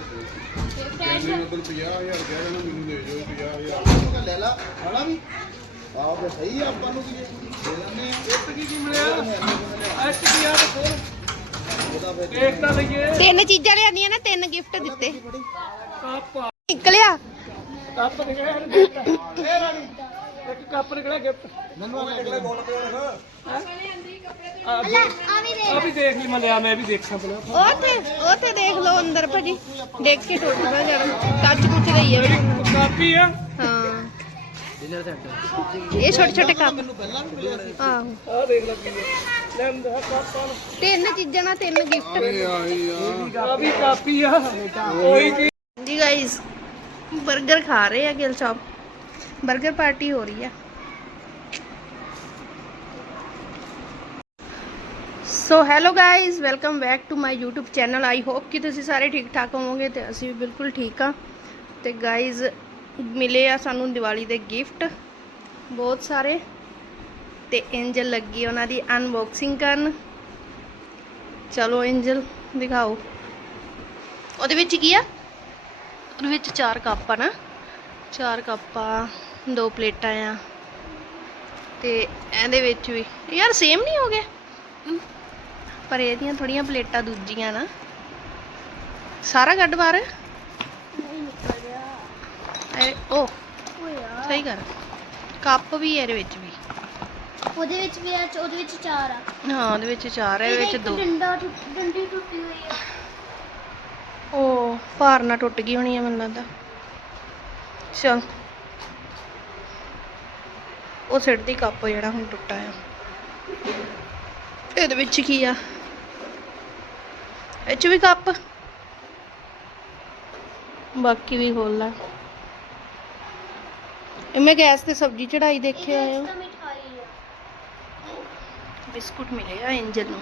ਕਹਿੰਦੇ ਮਤਲਬ 50000 ਕਹਿ ਦੇਣਾ ਮੈਨੂੰ ਦੇ ਦਿਓ 50000 ਲੈ ਲਾ ਹਣਾ ਵੀ ਆਹ ਤੇ ਸਹੀ ਆ ਆਪਾਂ ਨੂੰ ਕੀ ਦੇ ਦਿੰਦੇ ਆ ਇੱਕ ਕੀ ਕੀ ਮਿਲਿਆ ਇੱਕ ਕੀ ਆ ਤੇ ਉਹਦਾ ਫਿਰ ਇੱਕ ਤਾਂ ਲਈਏ ਤਿੰਨ ਚੀਜ਼ਾਂ ਲਿਆਂਦੀਆਂ ਨਾ ਤਿੰਨ ਗਿਫਟ ਦਿੱਤੇ। ਕੱਪ ਨਿਕਲਿਆ ਕੱਪ ਨਿਕਲਿਆ। ਇਹ ਰਾਣੀ ਇੱਕ ਕੱਪ ਨਿਕਲਿਆ ਗਿਫਟ ਮੈਨੂੰ ਆ ਨਿਕਲੇ ਗੋਲ ਤੇ ਰੱਖ ਆ ਵੀ ਦੇਖ ਲਈ ਮੈਂ ਲਿਆ ਮੈਂ ਵੀ ਦੇਖਾਂ ਪਹਿਲਾਂ ਉੱਥੇ ਉੱਥੇ ਦੇਖ ਲਓ ਅੰਦਰ ਭਾਜੀ। ਦੇਖ ਕੇ ਟੁੱਟ ਨਾ ਜਾਣ ਕੱਚ ਕੁੱਚ ਗਈ ਹੈ ਵਿੱਚ। ਕਾਪੀ ਆ? ਹਾਂ। ਇਹ ਛੋਟੇ ਛੋਟੇ ਕੱਪ। ਆਹੋ। ਆ ਦੇਖ ਲੈ ਕੀ ਆ। ਲੈ ਅੰਦਰ ਕੱਪਾਂ ਨੂੰ। ਤਿੰਨ ਚੀਜ਼ਾਂ ਨਾਲ ਤਿੰਨ ਗਿਫਟ ਇਹ ਆਈ ਆ ਆ ਵੀ ਕਾਪੀ ਆ। ਉਹੀ ਚੀਜ਼। ਜੀ ਗਾਇਸ 버ਗਰ ਖਾ ਰਹੇ ਆ ਗਿਲ ਸ਼ਾਪ 버ਗਰ ਪਾਰਟੀ ਹੋ ਰਹੀ ਆ। So hello guys welcome back to my YouTube channel I hope ਕਿ ਤੁਸੀਂ ਸਾਰੇ ਠੀਕ ਠਾਕ ਹੋਵੋਗੇ ਤੇ ਅਸੀਂ ਵੀ ਬਿਲਕੁਲ ਠੀਕ ਆ ਤੇ ਗਾਇਸ ਮਿਲੇ ਆ ਸਾਨੂੰ ਦੀਵਾਲੀ ਦੇ ਗਿਫਟ ਬਹੁਤ ਸਾਰੇ ਤੇ ਐਂਜਲ ਲੱਗੀ ਉਹਨਾਂ ਦੀ ਅਨਬਾਕਸਿੰਗ ਕਰਨ ਚਲੋ ਐਂਜਲ ਦਿਖਾਓ ਉਹਦੇ ਵਿੱਚ ਕੀ ਆ ਉਹਦੇ ਵਿੱਚ ਚਾਰ ਕੱਪ ਆ ਨਾ ਚਾਰ ਕੱਪ ਆ ਦੋ ਪਲੇਟਾਂ ਆ ਤੇ ਇਹਦੇ ਵਿੱਚ ਵੀ ਯਾਰ ਸੇਮ ਨਹੀਂ ਹੋ ਗਿਆ ਪਰ ਇਹਦੀਆਂ ਥੋੜੀਆਂ ਪਲੇਟਾਂ ਦੂਜੀਆਂ ਨਾ। ਸਾਰਾ ਕੱਢ ਬਾਹਰ। ਇਹ ਉਹ ਸਹੀ ਕਰ ਕੱਪ ਵੀ ਇਹਦੇ ਵਿੱਚ ਵੀ। ਉਹਦੇ ਵਿੱਚ ਵੀ ਆ ਉਹਦੇ ਵਿੱਚ ਚਾਰ ਆ। ਹਾਂ ਉਹਦੇ ਵਿੱਚ ਚਾਰ ਆ ਇਹਦੇ ਵਿੱਚ ਦੋ। ਡੰਡਾ ਟੁੱਟ- ਡੰਡੀ ਟੁੱਟੀ ਹੋਈ ਆ। ਉਹ ਭਾਰ ਨਾਲ ਟੁੱਟ ਗਈ ਹੋਣੀ ਆ ਮੈਨੂੰ ਲੱਗਦਾ। ਚਲ। ਉਹ ਸਿੱਟ ਦੀ ਕੱਪ ਜਿਹੜਾ ਹੁਣ ਟੁੱਟਾ ਆ। ਇਹਦੇ ਵਿੱਚ ਕੀ ਆ? ਇਹ ਚ ਵੀ ਕੱਪ। ਬਾਕੀ ਵੀ ਖੋਲ ਲਾ। ਇਹ ਮੈਂ ਗੈਸ ਤੇ ਸਬਜ਼ੀ ਚੜਾਈ ਦੇਖੇ ਇਹਦੇ ਬਿਸਕੁਟ ਮਿਲੇ ਆ ਐਂਜਲ ਨੂੰ।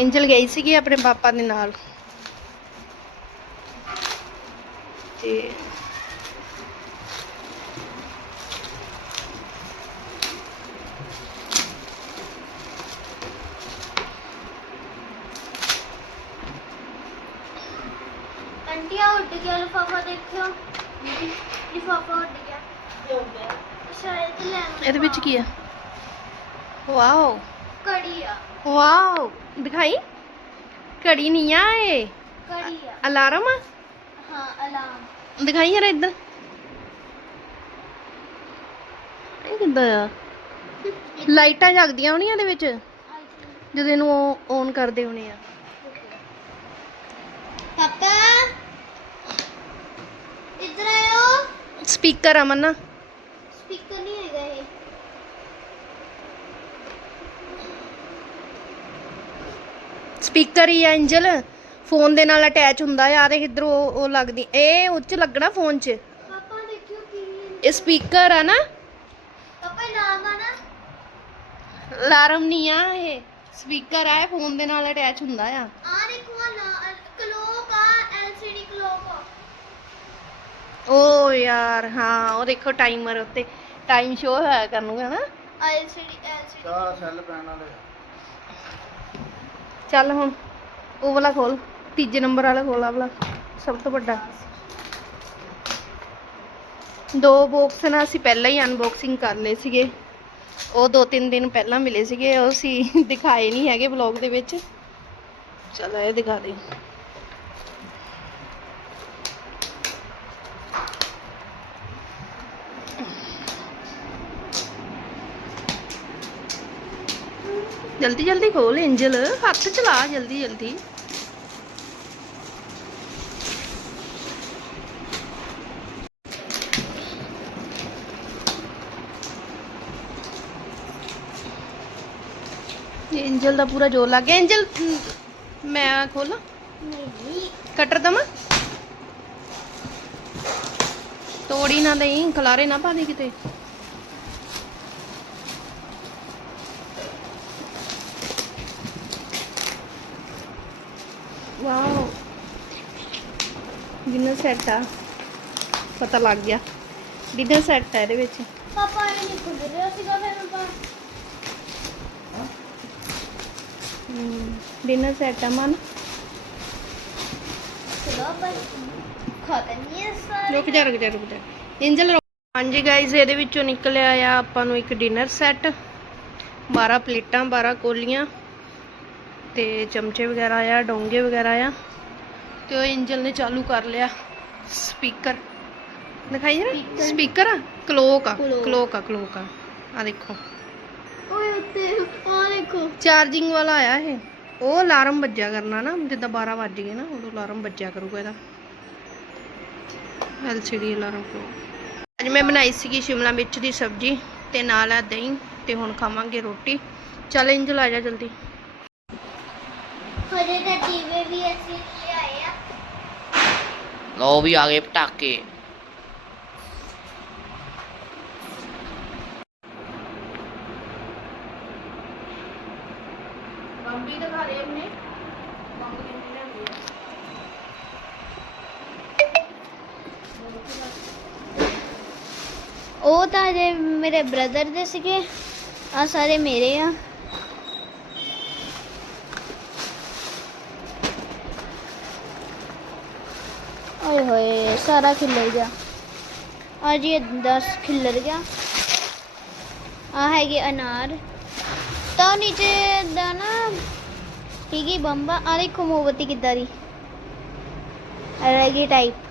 ਐਂਜਲ ਗਈ ਸੀਗੀ ਆਪਣੇ ਪਾਪਾ ਦੇ ਨਾਲ। ਤੇ ਆਂਟੀ ਆ ਉੱਡ ਗਿਆ ਲਿਫਾਫਾ ਦੇਖਿਓ। ਲਿਫਾਫਾ ਉੱਡ ਗਿਆ। ਸ਼ਾਇਦ ਲੈ ਇਹਦੇ ਵਿੱਚ ਕੀ ਆ? ਵਾਓ। ਕੜੀ ਆ। ਵਾਓ। ਦਿਖਾਈ? ਘੜੀ ਨਹੀਂ ਆ ਇਹ। ਕੜੀ ਆ। ਅਲਾਰਮ ਆ? ਹਾਂ ਅਲਾਰਮ। ਦਿਖਾਈ ਯਾਰ ਇੱਧਰ। ਇਹ ਕਿੱਦਾਂ ਆ? ਲਾਈਟਾਂ ਜਗਦੀਆਂ ਹੋਣੀਆਂ ਇਹਦੇ ਵਿੱਚ। ਜਦੋਂ ਇਹਨੂੰ ਔਨ ਕਰਦੇ ਹੋਣੇ ਆ। ਪਾਪਾ ਇੱਧਰ ਆਇਓ ਸਪੀਕਰ ਆ ਮੰਨਾ। ਸਪੀਕਰ ਨਹੀਂ ਹੈਗਾ ਇਹ। ਸਪੀਕਰ ਹੀ ਆ ਐਂਜਲ ਫੋਨ ਦੇ ਨਾਲ ਅਟੈਚ ਹੁੰਦਾ ਆ ਦੇਖ ਇਧਰ ਉਹ ਲੱਗਦੀ। ਇਹ ਉੱਚ ਲੱਗਣਾ ਫੋਨ 'ਚ। ਪਾਪਾ ਦੇਖਿਓ ਕੀ ਇਹ ਸਪੀਕਰ ਆ ਨਾ। ਪਾਪਾ ਨਾਮ ਆ ਨਾ। ਅਲਾਰਮ ਨਹੀਂ ਆ ਇਹ। ਸਪੀਕਰ ਆ ਇਹ ਫੋਨ ਦੇ ਨਾਲ ਅਟੈਚ ਹੁੰਦਾ ਆ। ਆ ਦੇਖੋ ਆ ਨਾ ਕਲੋਕ ਆ ਐਲਸੀਡੀ ਕਲੋਕ ਆ ਓ ਯਾਰ ਹਾਂ ਉਹ ਦੇਖੋ ਟਾਈਮਰ ਉੱਤੇ। ਟਾਈਮ ਸ਼ੋ ਹੋਇਆ ਕਰਨੂਗਾ ਨਾ ਐਲਸੀਡੀ ਐਲਸੀਡੀ ਚਾਰ ਸੈੱਲ ਪੈਣ ਵਾਲੇ। ਚੱਲ ਹੁਣ ਉਹ ਵਾਲਾ ਖੋਲ ਤੀਜੇ ਨੰਬਰ ਵਾਲਾ ਖੋਲ ਆ ਵਾਲਾ ਸਭ ਤੋਂ ਵੱਡਾ। ਦੋ ਬਾਕਸ ਨਾ ਅਸੀਂ ਪਹਿਲਾਂ ਹੀ ਅਨਬਾਕਸਿੰਗ ਕਰ ਲਏ ਸੀਗੇ। ਉਹ ਦੋ ਤਿੰਨ ਦਿਨ ਪਹਿਲਾਂ ਮਿਲੇ ਸੀਗੇ ਉਹ ਅਸੀਂ ਦਿਖਾਏ ਨਹੀਂ ਹੈਗੇ ਵਲੌਗ ਦੇ ਵਿੱਚ। ਚਲ ਇਹ ਦਿਖਾ ਦੇ। ਜਲਦੀ ਜਲਦੀ ਖੋਲ ਐਂਜਲ ਹੱਥ ਚਲਾ ਜਲਦੀ ਜਲਦੀ। ਐਂਜਲ ਦਾ ਪੂਰਾ ਜੋਰ ਲੱਗ ਗਿਆ। ਐਂਜਲ ਮ, ਮੈਂ ਖੋਲਾਂ? ਨਹੀਂ। ਕਟਰ ਦਮਾ ਤੋੜੀ ਨਾ ਦੇਈ ਖਲਾਰੇ ਨਾ ਪਾ ਦੇ ਕਿਤੇ। ਵਾਓ ਡਿਨਰ ਸੈੱਟ ਆ। ਪਤਾ ਲੱਗ ਗਿਆ। ਡਿਨਰ ਸੈੱਟ ਹੈ ਇਹਦੇ ਵਿੱਚ। ਪਾਪਾ ਇਹ ਨਹੀਂ ਖੁੱਲ ਰਿਹਾ ਸੀਗਾ ਫਿਰ ਪਾਪਾ ਡਿਨਰ ਸੈੱਟ ਆ ਮਨ। ਚਲੋ ਪਰ ਖਤਮ ਨਹੀਂ ਹੈ ਸਾਰੇ। ਰੁਕ ਜਾ ਰੁਕ ਜਾ ਰੁਕ ਜਾ। ਇੰਜਲ ਹਾਂਜੀ ਗਾਇਜ਼ ਇਹਦੇ ਵਿੱਚੋਂ ਨਿਕਲਿਆ ਆ ਆਪਾਂ ਨੂੰ ਇੱਕ ਡਿਨਰ ਸੈੱਟ 12 ਪਲੇਟਾਂ 12 ਕੋਲੀਆਂ। ਤੇ ਚਮਚੇ ਵਗੈਰਾ ਆ ਡੋਂਗੇ ਵਗੈਰਾ ਆ। ਤੇ ਉਹ ਇੰਜਲ ਨੇ ਚਾਲੂ ਕਰ ਲਿਆ। ਸਪੀਕਰ। ਦਿਖਾਈ ਜਰਾ? ਸਪੀਕਰ। ਆ? ਕਲੋਕ ਆ. ਕਲੋਕ। ਆ ਕਲੋਕ ਆ। ਆ ਦੇਖੋ। ਓਏ ਉੱਤੇ ਆ ਦੇਖੋ। ਚਾਰਜਿੰਗ ਵਾਲਾ ਆਇਆ ਇਹ। ਉਹ ਅਲਾਰਮ ਵੱਜਿਆ ਕਰਨਾ ਨਾ ਜਿੱਦਾਂ 12 ਵੱਜ ਗਏ ਨਾ ਉਦੋਂ ਅਲਾਰਮ ਵੱਜਿਆ ਕਰੂਗਾ ਇਹਦਾ। LCD ਅਲਾਰਮ ਕੋ ਅੱਜ ਮੈਂ ਬਣਾਈ ਸੀਗੀ ਸ਼ਿਮਲਾ ਮਿਰਚ ਦੀ ਸਬਜ਼ੀ ਤੇ ਨਾਲ ਆ ਦਹੀਂ ਤੇ ਹੁਣ ਖਾਵਾਂਗੇ ਰੋਟੀ। ਚੱਲ ਇੰਜਲ ਆ ਜਾ ਜਲਦੀ। ਹਜੇ ਤਾਂ ਟੀਵੇ ਵੀ ਅਸੀਂ ਲਿਆਏ ਆ ਲੋ ਵੀ ਆ ਗਏ ਪਟਾਕੇ ਬੰਬੀ ਦਿਖਾ ਰਹੇ ਨੇ ਬੰਬ ਕਿੰਨੇ ਲਿਆਂਦੇ ਆ ਉਹ ਤਾਂ ਜੇ ਮੇਰੇ ਬ੍ਰਦਰ ਦੇ ਸੀਗੇ ਆ ਸਾਰੇ ਮੇਰੇ ਆ ਓਏ ਹੋਏ ਸਾਰਾ ਖਿਲਰ ਗਿਆ ਆ ਜੀ ਇਹ 10 ਖਿਲਰ ਗਿਆ ਆ ਹੈਗੇ ਅਨਾਰ ਤਾਂ ਨੀਚੇ ਦਾ ਨਾ ਠੀਕੀ ਬੰਬਾ ਆ ਦੇਖੋ ਮੋਮਬੱਤੀ ਕਿੱਦਾਂ ਦੀ ਅਲੱਗ ਹੀ ਟਾਈਪ